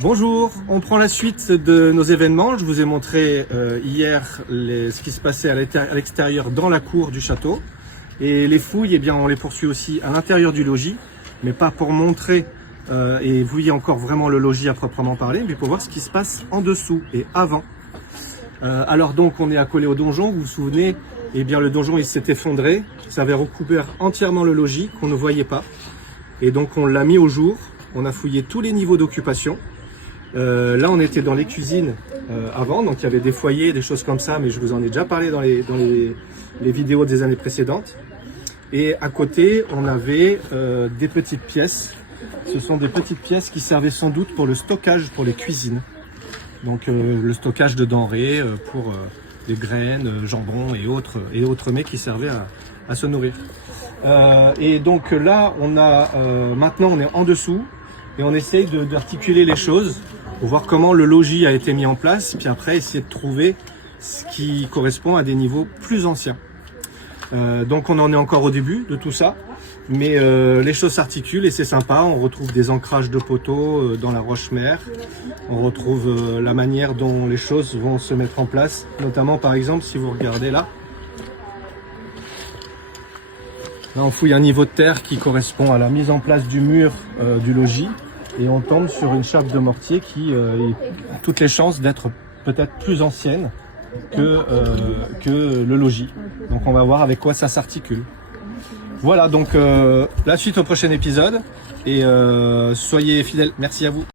Bonjour, on prend la suite de nos événements. Je vous ai montré hier ce qui se passait à l'extérieur dans la cour du château. Et les fouilles, eh bien, on les poursuit aussi à l'intérieur du logis, mais pas pour montrer et fouiller encore vraiment le logis à proprement parler, mais pour voir ce qui se passe en dessous et avant. Alors donc, on est accolé au donjon. Vous vous souvenez, eh bien, le donjon il s'est effondré, ça avait recouvert entièrement le logis qu'on ne voyait pas. Et donc, on l'a mis au jour. On a fouillé tous les niveaux d'occupation. Là, on était dans les cuisines avant, donc il y avait des foyers, des choses comme ça, mais je vous en ai déjà parlé dans les vidéos des années précédentes. Et à côté, on avait des petites pièces. Ce sont des petites pièces qui servaient sans doute pour le stockage pour les cuisines. Donc le stockage de denrées pour des graines, jambon et autres mets qui servaient à se nourrir. Et donc là, maintenant on est en dessous et on essaye d'articuler les choses pour voir comment le logis a été mis en place, puis après essayer de trouver ce qui correspond à des niveaux plus anciens. Donc on en est encore au début de tout ça, mais les choses s'articulent et c'est sympa. On retrouve des ancrages de poteaux dans la roche-mère, on retrouve la manière dont les choses vont se mettre en place, notamment par exemple si vous regardez là. Là on fouille un niveau de terre qui correspond à la mise en place du mur du logis. Et on tombe sur une chape de mortier qui a toutes les chances d'être peut-être plus ancienne que le logis. Donc on va voir avec quoi ça s'articule. Voilà, donc la suite au prochain épisode. Et soyez fidèles. Merci à vous.